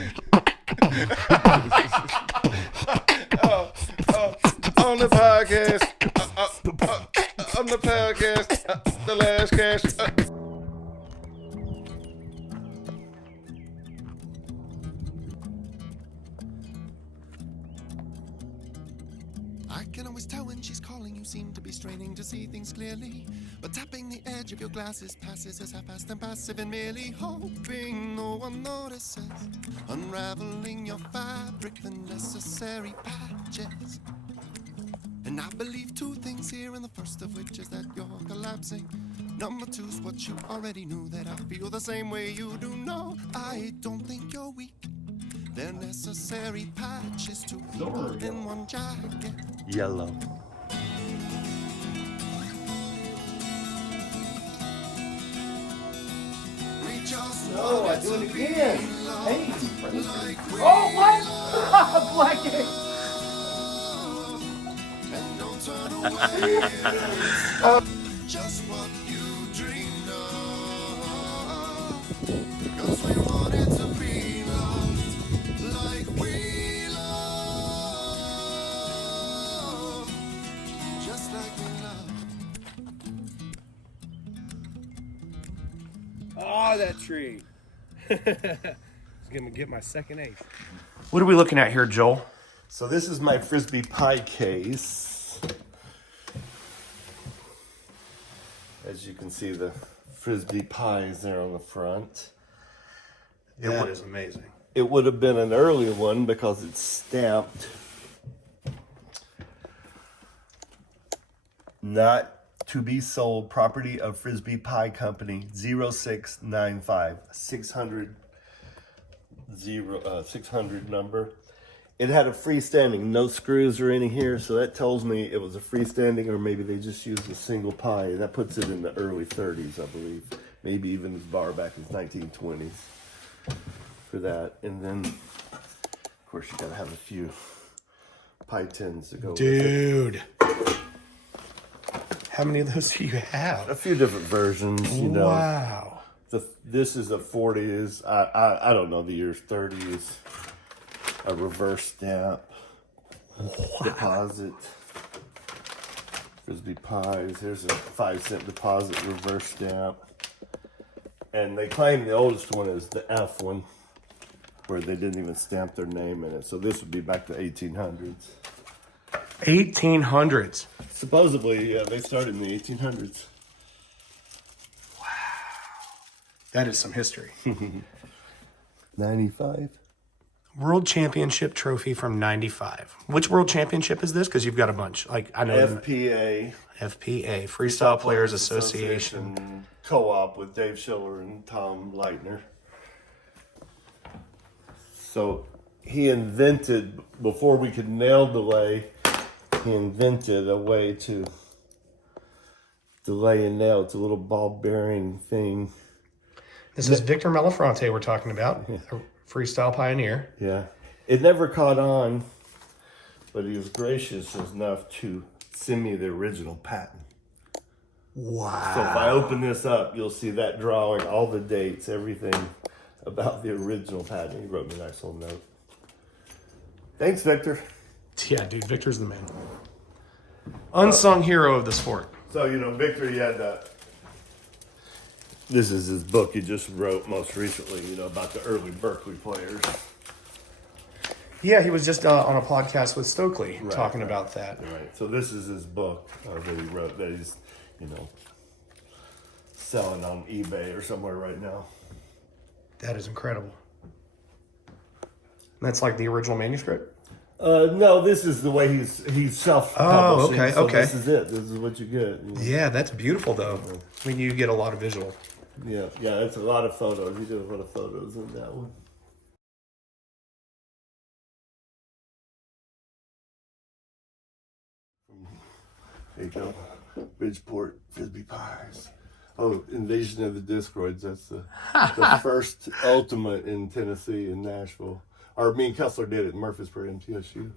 On the podcast, on the podcast, the last cast. I can always tell when she's calling. You seem to be straining to see things clearly, but tapping the edge of your glasses passes as half-assed and passive, and merely hoping no one notices. Unraveling your fabric, the necessary patches. And I believe two things here, and the first of which is that you're collapsing. Number two's what you already knew, that I feel the same way you do. No, I don't think you're weak. They're necessary patches to put in one jacket. Yellow. Oh, I do it again. Hey. Oh, what? Black egg. Just what you dreamed of. 'Cause we wanted to be loved like we love. Just like we love. Oh, that tree. It's gonna get my second ace. What are we looking at here, Joel? So this is my Frisbee pie case. As you can see, the Frisbee pie is there on the front. That is amazing. It would have been an early one because it's stamped. Not to be sold, property of Frisbee Pie Company, 0695 600 number. It had a freestanding, no screws or any here, so that tells me it was a freestanding, or maybe they just used a single pie. That puts it in the early 30s, I believe. Maybe even as far back as 1920s for that. And then, of course, you gotta have a few pie tins to go with it. Dude. How many of those do you A have? few different versions, you know. Wow. This is a 40s. I don't know the years. 30s. A reverse stamp. Deposit. Frisbee pies. Here's a 5-cent deposit reverse stamp. And they claim the oldest one is the F one, where they didn't even stamp their name in it. So this would be back to 1800s. 1800s. Supposedly, yeah, they started in the 1800s. That is some history. 95. World Championship trophy from 95. Which World Championship is this? Because you've got a bunch. Like I know FPA. FPA, Freestyle Players Association. Co-op with Dave Schiller and Tom Leitner. So he invented, before we could nail delay, he invented a way to delay and nail. It's a little ball bearing thing. This is Victor Melafronte we're talking about, a freestyle pioneer. Yeah. It never caught on, but he was gracious enough to send me the original patent. Wow. So if I open this up, you'll see that drawing, all the dates, everything about the original patent. He wrote me a nice little note. Thanks, Victor. Yeah, dude, Victor's the man. Unsung hero of the sport. So, you know, Victor, he had that. This is his book he just wrote most recently, you know, about the early Berkeley players. Yeah, he was just on a podcast with Stokely talking about that. Right. So this is his book that he wrote that he's, you know, selling on eBay or somewhere right now. That is incredible. That's like the original manuscript? No, this is the way he's self-publishing. Oh, okay, so okay. This is it. This is what you get. You know? Yeah, that's beautiful, though. I mean, you get a lot of visual. Yeah, it's a lot of photos. He did a lot of photos in that one. There you go. Bridgeport Frisbee Pies. Oh, Invasion of the Discoids. That's the first ultimate in Tennessee in Nashville. Or me and Kessler did it in Murfreesboro, MTSU.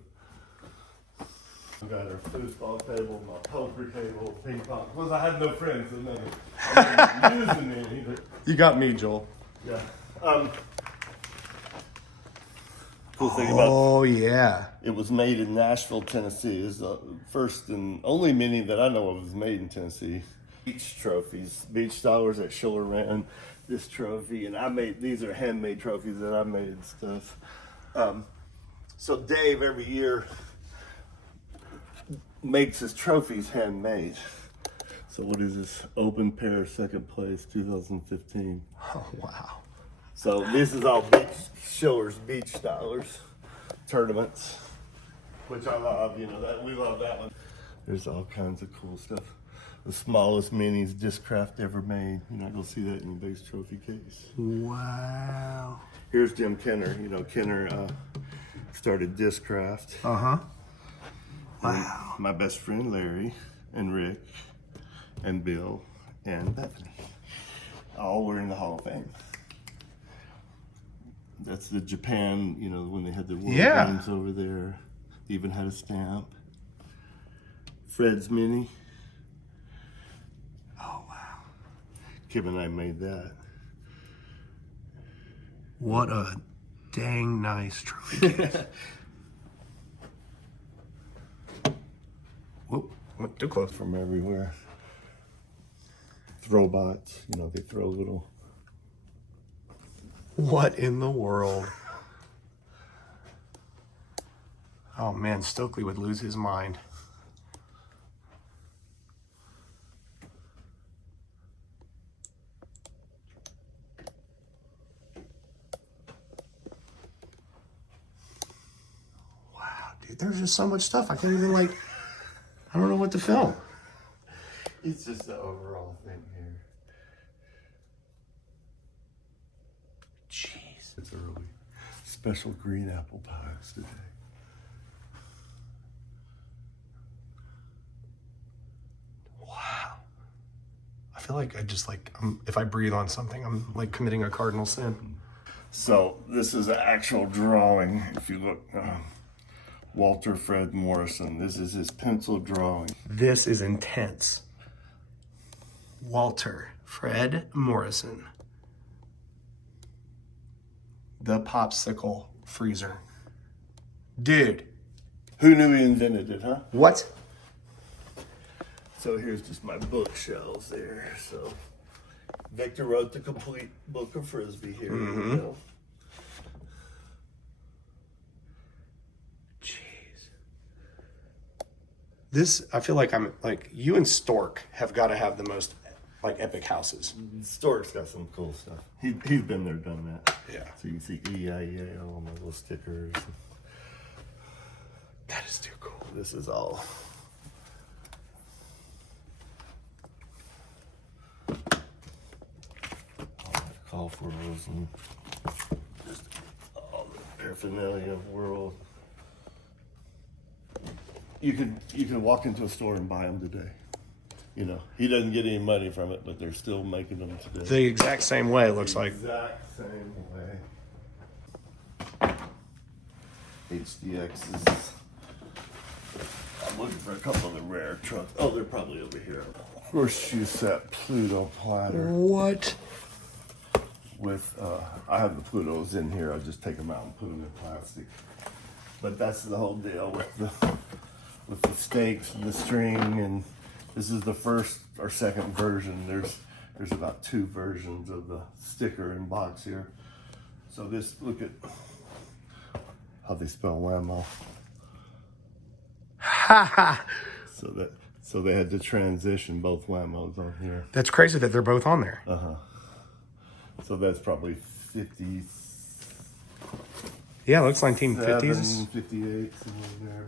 I've got our foosball table, my poker table, ping pong. Because I had no friends, so none of using it either. You got me, Joel. Yeah. Cool thing about Oh, yeah. it was made in Nashville, Tennessee. It's the first and only mini that I know of was made in Tennessee. Beach trophies, beach dollars that Schiller ran this trophy, and I made these are handmade trophies that I made and stuff. So Dave every year makes his trophies handmade. So what is this? Open pair, second place, 2015. Oh, wow. So this is all Schiller's beach dollars tournaments, which I love. You know that we love that one. There's all kinds of cool stuff. The smallest minis Discraft ever made. You're not gonna see that in your base trophy case. Wow. Here's Jim Kenner. You know Kenner started Discraft. Uh-huh. Wow. My best friend Larry and Rick and Bill and Bethany all were in the Hall of Fame. That's the Japan, you know, when they had the World Games over there. They even had a stamp. Fred's Mini. Oh, wow. Kim and I made that. What a dang nice trophy case. Whoop, went too close. From everywhere. Throwbots, you know, they throw little. What in the world? Oh man, Stokely would lose his mind. Wow, dude, there's just so much stuff. I can't even I don't know what to film. It's just the overall thing here. Jeez. It's early. Special green apple pies today. Wow. I feel like if I breathe on something, I'm like committing a cardinal sin. So this is an actual drawing. If you look, Walter Fred Morrison. This is his pencil drawing. This is intense. Walter Fred Morrison. The popsicle freezer. Dude. Who knew he invented it, huh? What? So here's just my bookshelves there. So Victor wrote the complete book of Frisbee here. Mm-hmm. You know. Jeez. This, I feel like you and Stork have got to have the most epic houses. Stork's got some cool stuff. He's been there, done that. Yeah. So you can see EIEA on my little stickers. That is too cool. This is all. Call for those and just all the paraphernalia world. You can walk into a store and buy them today. You know, he doesn't get any money from it, but they're still making them today. The exact same way, it looks like. Exact same way. HDXs. I'm looking for a couple of the rare trucks. Oh, they're probably over here. Horseshoe set Pluto platter What? with, I have the Plutos in here. I'll just take them out and put them in plastic. But that's the whole deal with the stakes and the string, and this is the first or second version. There's about 2 versions of the sticker and box here. So this, look at how they spell whammo. So they had to transition both whammos on here. That's crazy that they're both on there. So that's probably 50. Yeah, it looks like 1950s. 58, somewhere there.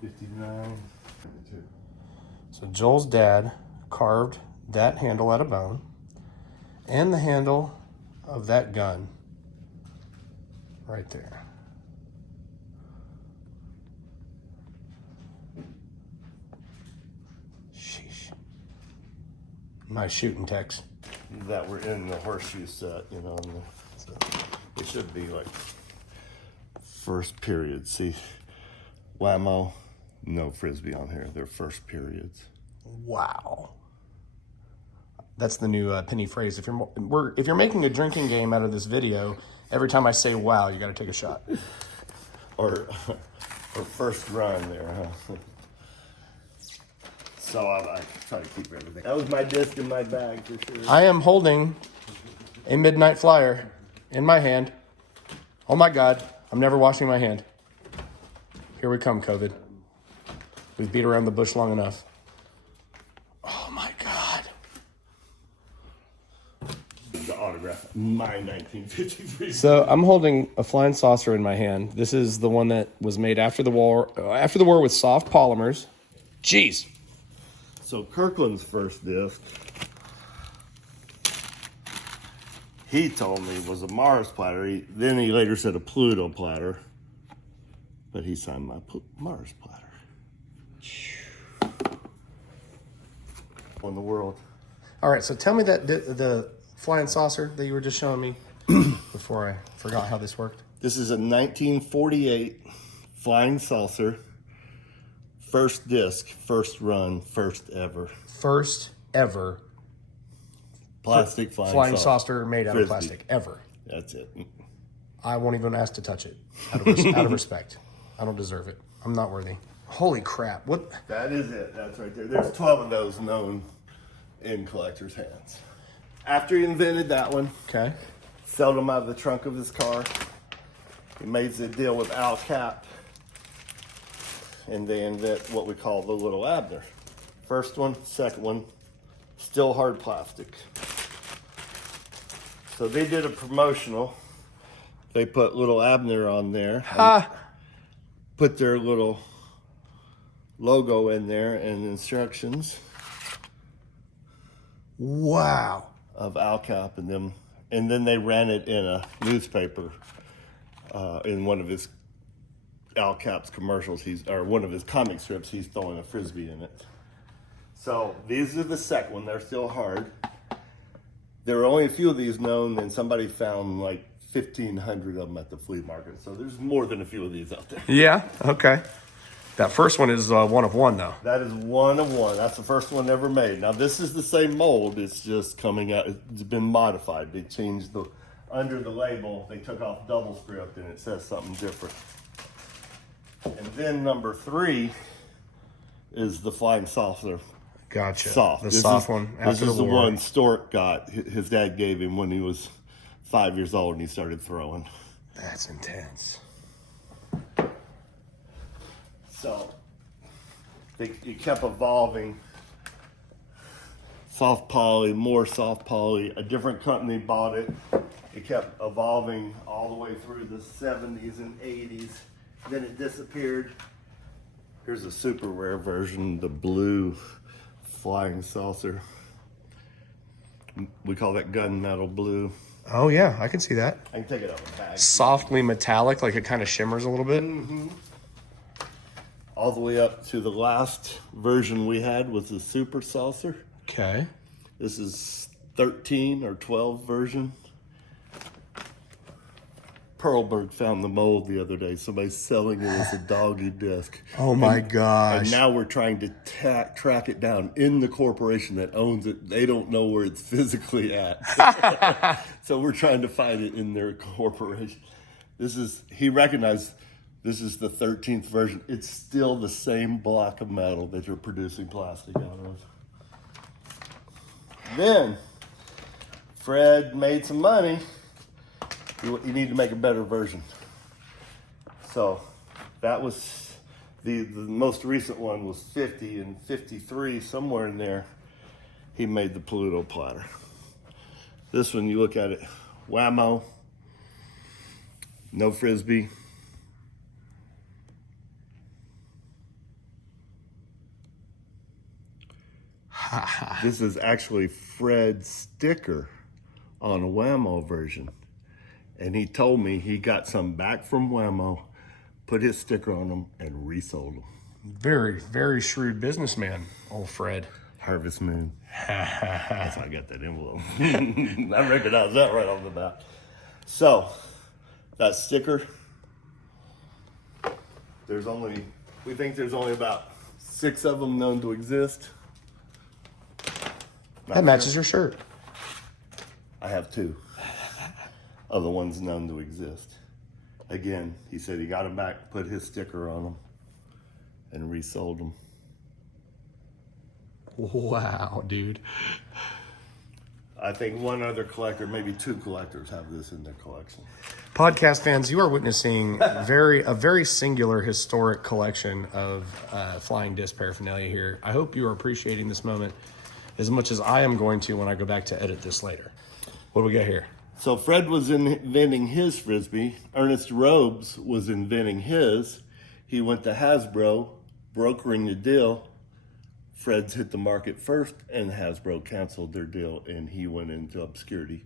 59. So Joel's dad carved that handle out of bone and the handle of that gun right there. Sheesh. Nice shooting, Tex. That were in the horseshoe set, you know. So it should be like first period. See, whammo, no Frisbee on here. They're first periods. Wow. That's the new penny phrase. If you're making a drinking game out of this video, every time I say wow, you got to take a shot. or first run there, huh? So I try to keep everything. That was my disc in my bag for sure. I am holding a Midnight Flyer in my hand. Oh my God, I'm never washing my hand. Here we come, COVID. We've beat around the bush long enough. Oh my God. The autograph, my 1953. So I'm holding a flying saucer in my hand. This is the one that was made after the war with soft polymers. Jeez. So Kirkland's first disc, he told me was a Mars platter. Then he later said a Pluto platter, but he signed my Mars platter. On the world. All right, so tell me that the flying saucer that you were just showing me before I forgot how this worked. This is a 1948 flying saucer. First disc, first run, first ever. First ever Plastic flying saucer made out Frisbee. of plastic, ever. That's it. I won't even ask to touch it out of respect. I don't deserve it. I'm not worthy. Holy crap. What? That is it. That's right there. There's 12 of those known in collectors' hands. After he invented that one, Okay. sold them out of the trunk of his car, he made the deal with Al Cap, and they invent what we call the Little Abner. First one, second one, still hard plastic. So they did a promotional. They put Little Abner on there. Put their little logo in there and instructions Wow. of Al Cap and them. And then they ran it in a newspaper in one of his Al Cap's commercials, or one of his comic strips, he's throwing a Frisbee in it. So these are the second one, they're still hard. There are only a few of these known, and somebody found like 1,500 of them at the flea market. So there's more than a few of these out there. Yeah, okay. That first one is one of one, though. That is one of one. That's the first one ever made. Now this is the same mold, it's just coming out, it's been modified. They changed the, under the label, they took off double script and it says something different. And then number 3 is the flying saucer. Gotcha. Soft. The This soft is- one. This After is the war. one Stork got. His dad gave him when he was 5 years old and he started throwing. That's intense. So it kept evolving. Soft poly, more soft poly. A different company bought it. It kept evolving all the way through the 70s and 80s. Then it disappeared. Here's a super rare version, the blue flying saucer. We call that gunmetal blue. Oh, yeah, I can see that. I can take it out of the bag. Softly metallic, like it kind of shimmers a little bit. All the way up to the last version we had was the super saucer. Okay. This is 13 or 12 version. Perlberg found the mold the other day. Somebody's selling it as a doggy disc. Oh, my And gosh. now we're trying to track it down in the corporation that owns it. They don't know where it's physically at. So we're trying to find it in their corporation. He recognized this is the 13th version. It's still the same block of metal that you're producing plastic out of. Then Fred made some money. You need to make a better version. So that was the most recent one was 50 and 53, somewhere in there. He made the Pluto platter. This one, you look at it, whammo, no Frisbee. This is actually Fred's sticker on a whammo version. And he told me he got some back from Whammo, put his sticker on them, and resold them. Very, very shrewd businessman, old Fred. Harvest Moon. That's how I got that envelope. I recognized that right off the bat. So, that sticker, we think there's only about 6 of them known to exist. That matches your shirt. I have 2 of the ones known to exist. Again, he said he got them back, put his sticker on them, and resold them. Wow, dude. I think one other collector, maybe two collectors, have this in their collection. Podcast fans, you are witnessing a very singular historic collection of flying disc paraphernalia here. I hope you are appreciating this moment as much as I am going to when I go back to edit this later. What do we got here? So Fred was inventing his Frisbee. Ernest Robes was inventing his. He went to Hasbro, brokering the deal. Fred's hit the market first, and Hasbro canceled their deal, and he went into obscurity.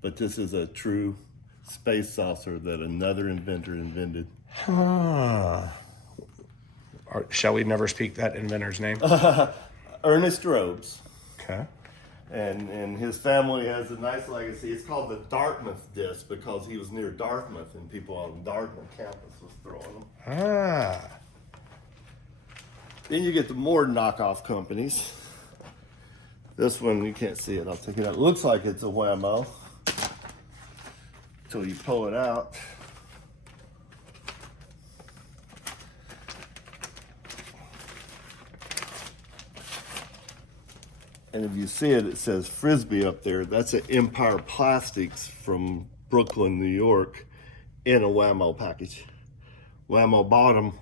But this is a true space saucer that another inventor invented. Shall we never speak that inventor's name? Ernest Robes. Okay. And his family has a nice legacy. It's called the Dartmouth disc because he was near Dartmouth, and people on Dartmouth campus was throwing them. Then you get the more knockoff companies. This one, you can't see it. I'll take it out. It looks like it's a Whammo until you pull it out. And if you see it, it says Frisbee up there. That's an Empire Plastics from Brooklyn, New York, in a Whammo package. Whammo bought them,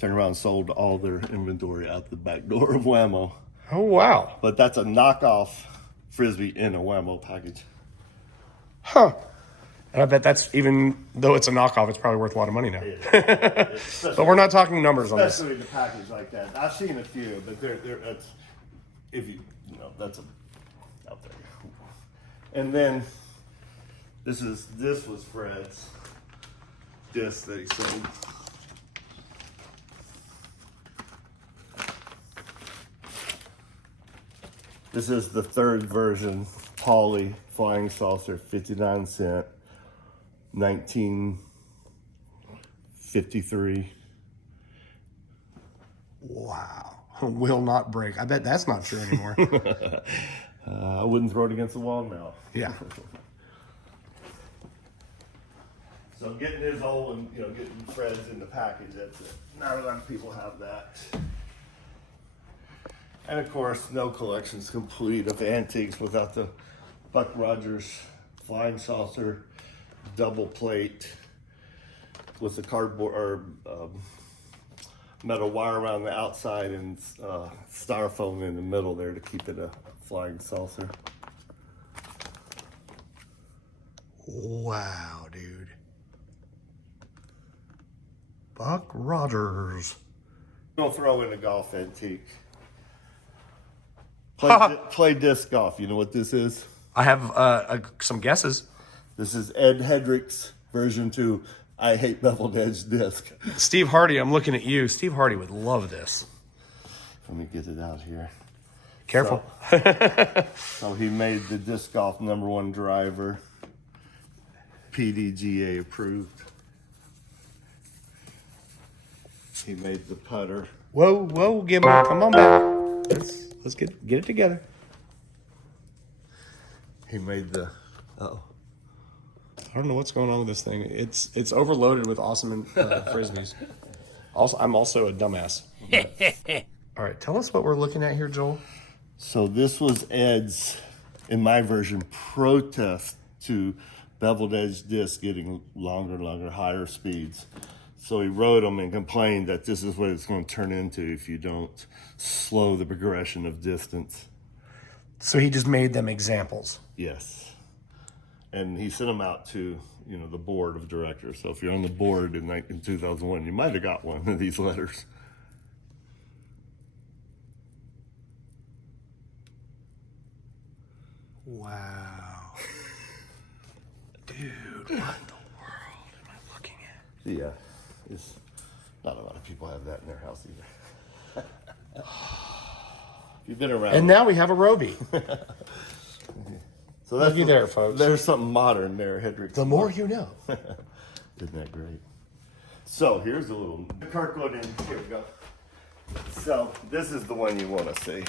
turned around and sold all their inventory out the back door of Whammo. Oh, wow. But that's a knockoff Frisbee in a Whammo package. Huh. And I bet that's, even though it's a knockoff, it's probably worth a lot of money now. But we're not talking numbers on this. Especially in a package like that. I've seen a few, but they're it's, if you know, that's out there. And then this was Fred's disc that he sold. This is the third version, Pauly Flying Saucer, 59 cent, 1953. Wow. Will not break. I bet that's not true anymore. I wouldn't throw it against the wall now. Yeah. So getting his old and getting Fred's in the package, that's it. Not a lot of people have that. And of course, no collection's complete of antiques without the Buck Rogers Flying Saucer double plate with the cardboard or metal wire around the outside and styrofoam in the middle there to keep it a flying saucer. Wow, dude. Buck Rogers. We'll throw in a golf antique. Play disc golf. You know what this is? I have some guesses. This is Ed Hedrick's version 2. I hate beveled edge disc. Steve Hardy, I'm looking at you. Steve Hardy would love this. Let me get it out here. Careful. So he made the disc golf #1 driver. PDGA approved. He made the putter. Whoa, come on back. Let's get it together. He made the I don't know what's going on with this thing. It's overloaded with awesome frisbees. Also, I'm also a dumbass. All right, tell us what we're looking at here, Joel. So this was Ed's, in my version, protest to beveled edge discs getting longer and longer, higher speeds. So he wrote them and complained that this is what it's going to turn into if you don't slow the progression of distance. So he just made them examples. Yes. And he sent them out to, the board of directors. So if you're on the board in 2001, you might have got one of these letters. Wow. Dude, what in the world am I looking at? Yeah. It's not a lot of people have that in their house either. You've been around. And now we have a Roby. So that's Looky there, folks. There's something modern there, Hedrick. The more you know. Isn't that great? So here's a little Kirkwood, and here we go. So this is the one you want to see.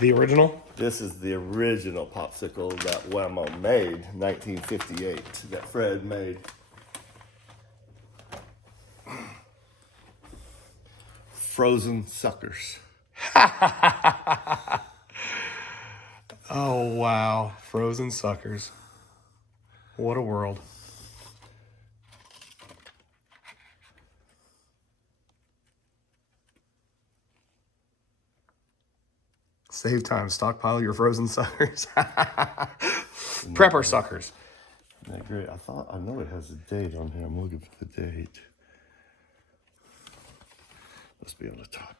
The original? This is the original popsicle that Whammo made, 1958, that Fred made. frozen suckers. Oh, wow. Frozen suckers. What a world. Save time. Stockpile your frozen suckers. Prepper suckers. Isn't that great? I know it has a date on here. I'm looking for the date. Must be on the top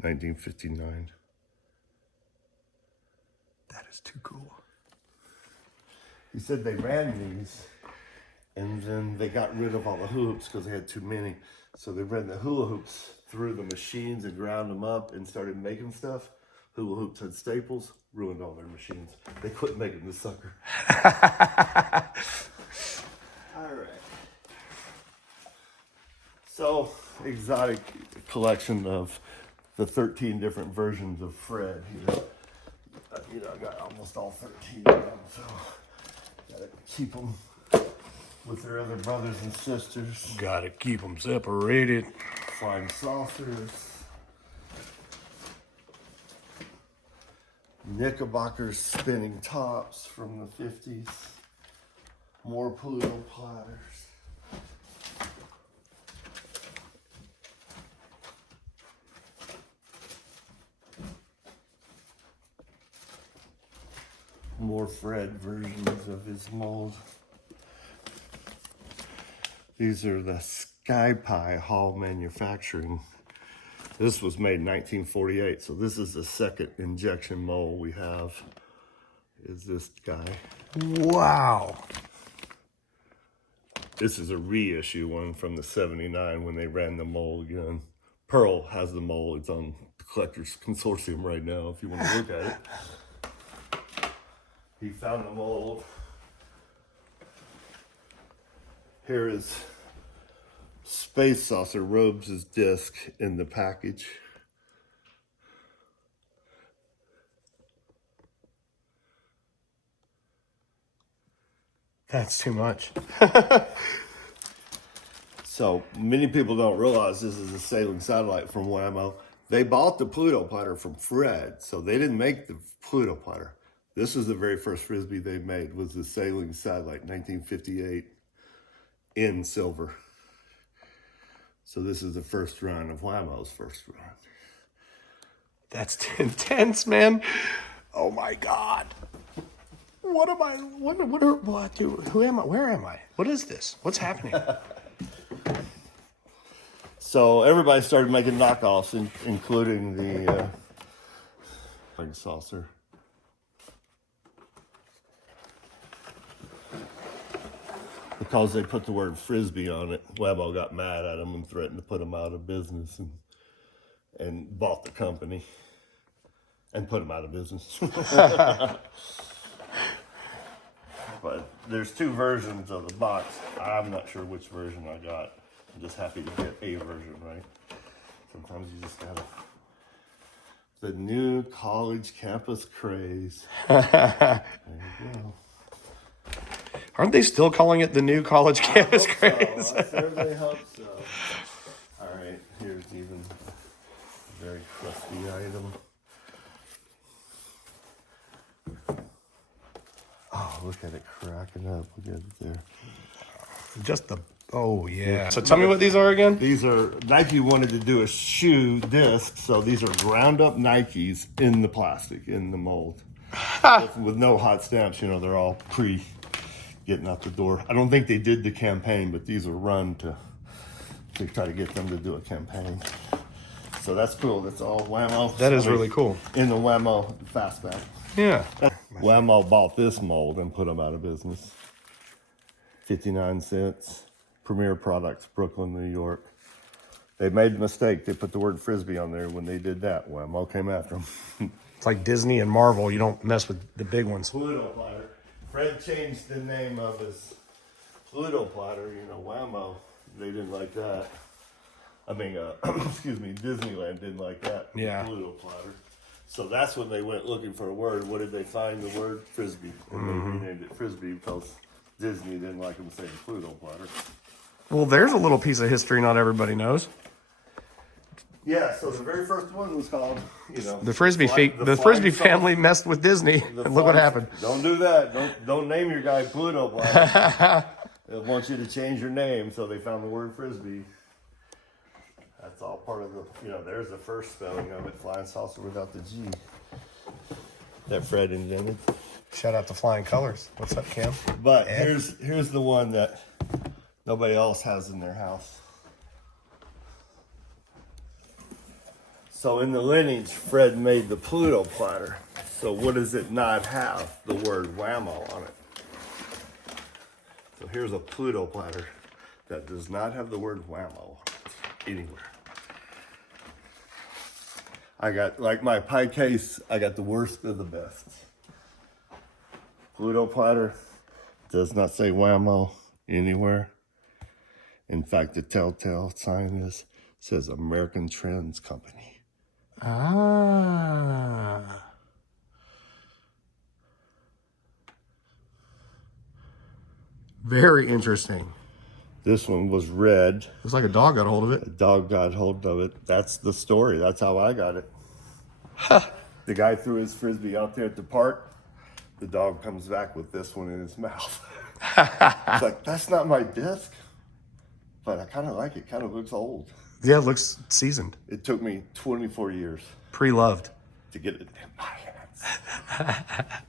here. 1959. That is too cool. He said they ran these, and then they got rid of all the hula hoops because they had too many. So they ran the hula hoops through the machines and ground them up and started making stuff. Hula hoops had staples, ruined all their machines. They quit making the sucker. All right. So, exotic collection of the 13 different versions of Fred here. I got almost all 13 of them, so gotta keep them with their other brothers and sisters. Gotta keep them separated. Flying saucers. Knickerbockers spinning tops from the 50s. More Pluto platters. More Fred versions of his mold. These are the Sky Pie Hall Manufacturing. This was made in 1948, so this is the second injection mold we have, is this guy. Wow. This is a reissue one from the 79 when they ran the mold again. Pearl has the mold. It's on the Collectors Consortium right now if you want to look at it. He found the mold. Here is Space Saucer Robes' disc in the package. That's too much. So many people don't realize this is a sailing satellite from Whammo. They bought the Pluto platter from Fred, so they didn't make the Pluto platter. This is the very first Frisbee they made, was the sailing satellite, 1958, in silver. So this is the first run of Whammo's first run. That's intense, man. Oh my God. What am I? What, dude? Who am I? Where am I? What is this? What's happening? So everybody started making knockoffs, including the flying saucer. Because they put the word Frisbee on it, Whammo got mad at them and threatened to put them out of business and bought the company and put them out of business. But there's two versions of the box. I'm not sure which version I got. I'm just happy to get a version, right? Sometimes you just gotta. The new college campus craze. There you go. Aren't they still calling it the new college campus craze? So. I certainly hope so. All right, here's even a very crusty item. Oh, look at it cracking up. Look at it there. Just the, oh yeah. So tell me what these are again. These are, Nike wanted to do a shoe disc, so these are ground up Nikes in the plastic, in the mold. with no hot stamps, they're all getting out the door. I don't think they did the campaign, but these were run to try to get them to do a campaign. So that's cool. That's all Whammo. That is really cool. In the Whammo fastback. Yeah. Whammo bought this mold and put them out of business. 59 cents. Premier Products, Brooklyn, New York. They made a mistake. They put the word Frisbee on there when they did that. Whammo came after them. It's like Disney and Marvel. You don't mess with the big ones. Pluto platter. Fred changed the name of his Pluto platter. Whammo, they didn't like that. I mean, excuse me, Disneyland didn't like that. Yeah. Pluto platter. So that's when they went looking for a word. What did they find? The word Frisbee. And they renamed it Frisbee because Disney didn't like them saying Pluto platter. Well, there's a little piece of history not everybody knows. Yeah, so the very first one was called, The Frisbee the Frisbee flying family messed with Disney, The and look what flying- happened. Don't do that. Don't name your guy Pluto. Black. They want you to change your name, so they found the word Frisbee. That's all part of the, there's the first spelling of it, flying saucer without the G. That Fred invented. Shout out to Flying Colors. What's up, Cam? But here's the one that nobody else has in their house. So in the lineage, Fred made the Pluto platter. So what does it not have? The word whammo on it. So here's a Pluto platter that does not have the word whammo anywhere. I got, like my pie case, I got the worst of the best. Pluto platter does not say whammo anywhere. In fact, the telltale sign says American Trends Company. Ah. Very interesting. This one was red. Looks like a dog got a hold of it. A dog got hold of it. That's the story. That's how I got it. The guy threw his Frisbee out there at the park. The dog comes back with this one in his mouth. It's like, that's not my disc. But I kind of like it. Kind of looks old. Yeah, it looks seasoned. It took me 24 years Pre-loved. to get it in my hands.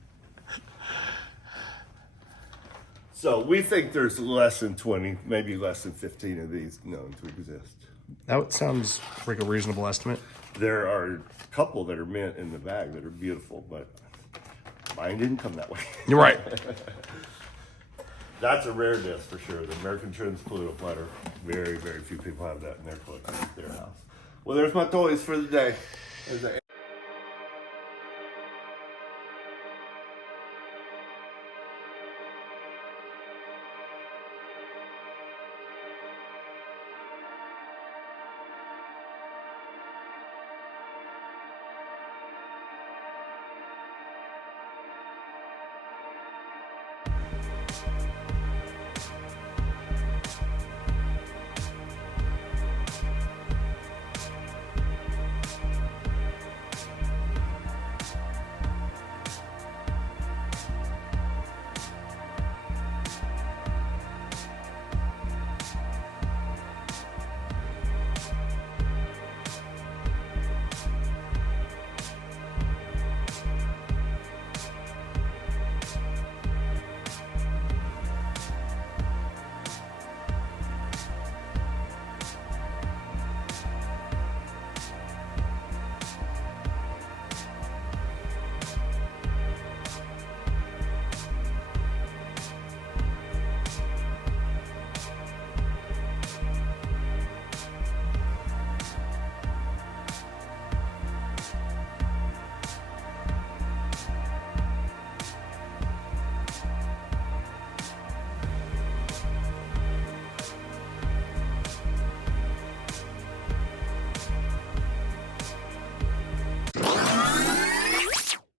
So we think there's less than 20, maybe less than 15 of these known to exist. That sounds like a reasonable estimate. There are a couple that are mint in the bag that are beautiful, but mine didn't come that way. You're right. That's a rare disc for sure. The American Trends Pluto platter. Very, very few people have that in their collection, their house. Well, there's my toys for the day. There's an